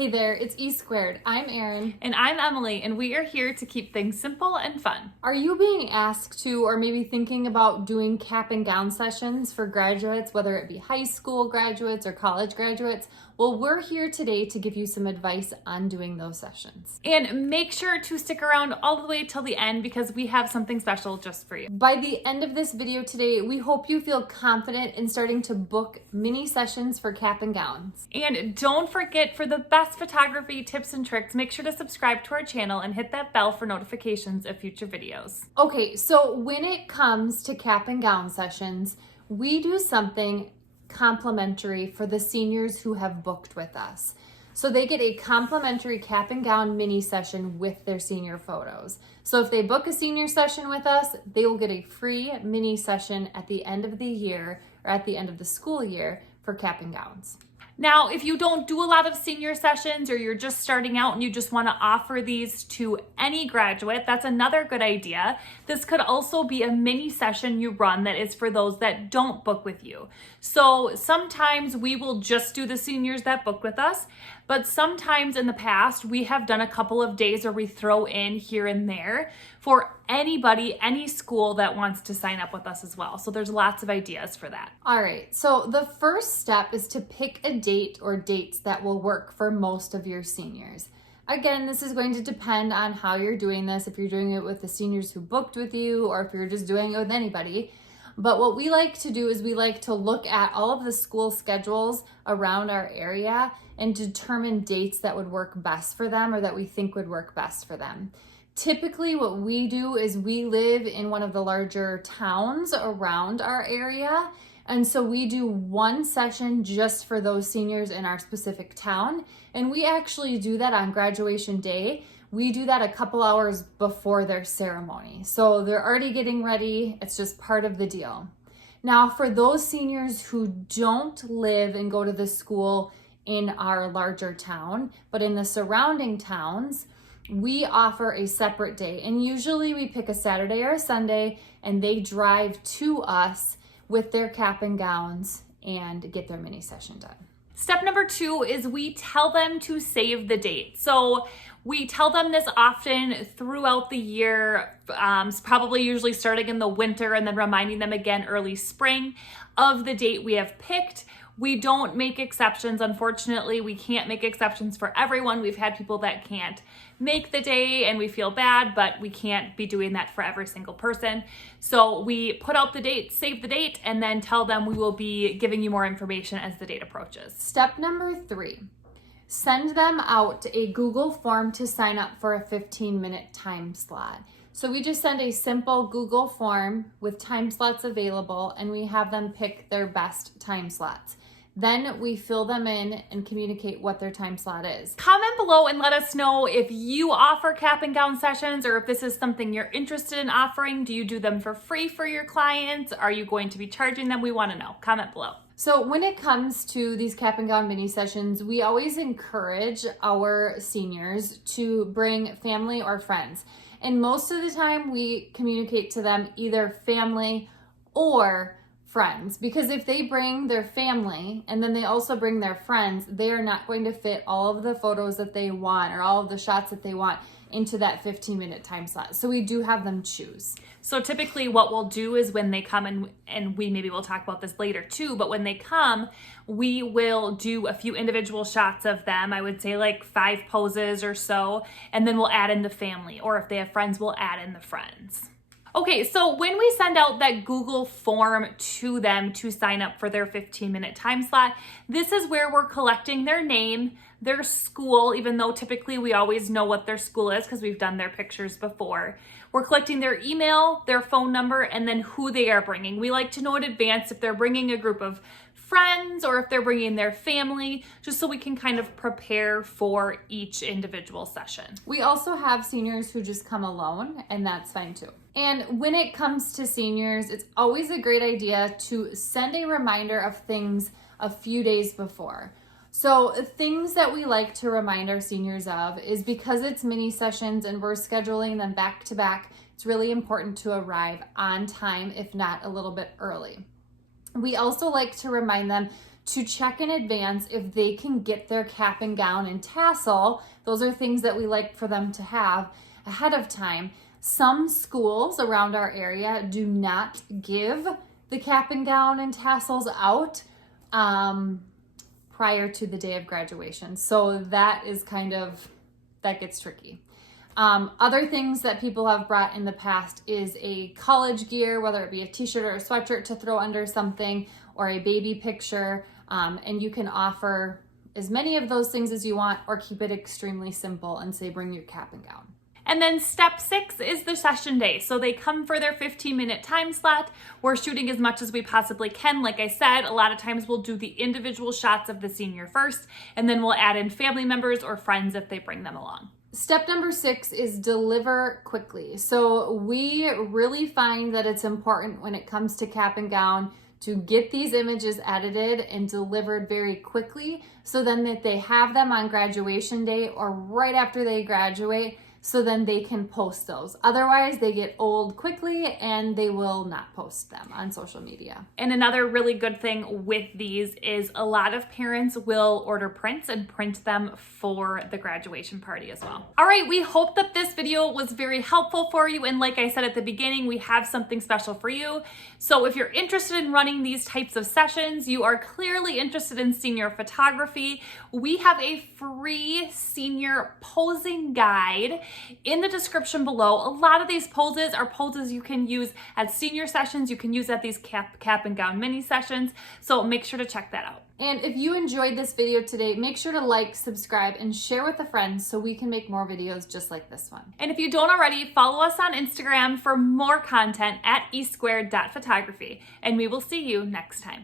Hey there, it's E Squared. I'm Erin. And I'm Emily, and we are here to keep things simple and fun. Are you being asked to, or maybe thinking about doing cap and gown sessions for graduates, whether it be high school graduates or college graduates? Well, we're here today to give you some advice on doing those sessions. And make sure to stick around all the way till the end because we have something special just for you. By the end of this video today, we hope you feel confident in starting to book mini sessions for cap and gowns. And don't forget, for the best photography tips and tricks, make sure to subscribe to our channel and hit that bell for notifications of future videos. Okay, so when it comes to cap and gown sessions, we do something complimentary for the seniors who have booked with us. So they get a complimentary cap and gown mini session with their senior photos. So if they book a senior session with us, they will get a free mini session at the end of the year or at the end of the school year for cap and gowns. Now, if you don't do a lot of senior sessions or you're just starting out and you just want to offer these to any graduate, that's another good idea. This could also be a mini session you run that is for those that don't book with you. So sometimes we will just do the seniors that book with us, but sometimes in the past we have done a couple of days where we throw in here and there for anybody, any school that wants to sign up with us as well. So there's lots of ideas for that. All right, so the first step is to pick a date or dates that will work for most of your seniors. Again, this is going to depend on how you're doing this, if you're doing it with the seniors who booked with you or if you're just doing it with anybody. But what we like to do is we like to look at all of the school schedules around our area and determine dates that would work best for them or that we think would work best for them. Typically what we do is we live in one of the larger towns around our area, and so we do one session just for those seniors in our specific town, and we actually do that on graduation day. We do that a couple hours before their ceremony, so they're already getting ready. It's just part of the deal. Now, for those seniors who don't live and go to the school in our larger town, but in the surrounding towns, we offer a separate day, and usually we pick a Saturday or a Sunday and they drive to us with their cap and gowns and get their mini session done. Step number 2 is we tell them to save the date. So we tell them this often throughout the year, probably usually starting in the winter and then reminding them again early spring of the date we have picked. We don't make exceptions. Unfortunately, we can't make exceptions for everyone. We've had people that can't make the day and we feel bad, but we can't be doing that for every single person. So we put out the date, save the date, and then tell them we will be giving you more information as the date approaches. Step number 3, send them out a Google form to sign up for a 15-minute time slot. So we just send a simple Google form with time slots available, and we have them pick their best time slots. Then we fill them in and communicate what their time slot is. Comment below and let us know if you offer cap and gown sessions or if this is something you're interested in offering. Do you do them for free for your clients? Are you going to be charging them? We want to know. Comment below. So when it comes to these cap and gown mini sessions, we always encourage our seniors to bring family or friends. And most of the time we communicate to them either family or friends, because if they bring their family and then they also bring their friends, they are not going to fit all of the photos that they want or all of the shots that they want into that 15-minute time slot. So we do have them choose. So typically what we'll do is when they come, and we maybe we'll talk about this later too, but when they come, we will do a few individual shots of them. I would say like 5 poses or so, and then we'll add in the family, or if they have friends, we'll add in the friends. Okay, so when we send out that Google form to them to sign up for their 15-minute time slot, this is where we're collecting their name, their school, even though typically we always know what their school is because we've done their pictures before. We're collecting their email, their phone number, and then who they are bringing. We like to know in advance if they're bringing a group of friends or if they're bringing their family, just so we can kind of prepare for each individual session. We also have seniors who just come alone, and that's fine too. And when it comes to seniors, it's always a great idea to send a reminder of things a few days before. So things that we like to remind our seniors of is, because it's mini sessions and we're scheduling them back to back, it's really important to arrive on time, if not a little bit early. We also like to remind them to check in advance if they can get their cap and gown and tassel. Those are things that we like for them to have ahead of time. Some schools around our area do not give the cap and gown and tassels out prior to the day of graduation. So that gets tricky. Other things that people have brought in the past is a college gear, whether it be a t-shirt or a sweatshirt to throw under something, or a baby picture. And you can offer as many of those things as you want, or keep it extremely simple and say, bring your cap and gown. And then step 6 is the session day. So they come for their 15-minute time slot. We're shooting as much as we possibly can. Like I said, a lot of times we'll do the individual shots of the senior first, and then we'll add in family members or friends if they bring them along. Step number 6 is deliver quickly. So we really find that it's important when it comes to cap and gown to get these images edited and delivered very quickly, so then that they have them on graduation day or right after they graduate, so then they can post those. Otherwise, they get old quickly and they will not post them on social media. And another really good thing with these is a lot of parents will order prints and print them for the graduation party as well. All right, we hope that this video was very helpful for you. And like I said at the beginning, we have something special for you. So if you're interested in running these types of sessions, you are clearly interested in senior photography, we have a free senior posing guide in the description below. A lot of these poses are poses you can use at senior sessions, you can use at these cap and gown mini sessions, so make sure to check that out. And if you enjoyed this video today, make sure to like, subscribe, and share with a friend so we can make more videos just like this one. And if you don't already, follow us on Instagram for more content at esquared.photography, and we will see you next time.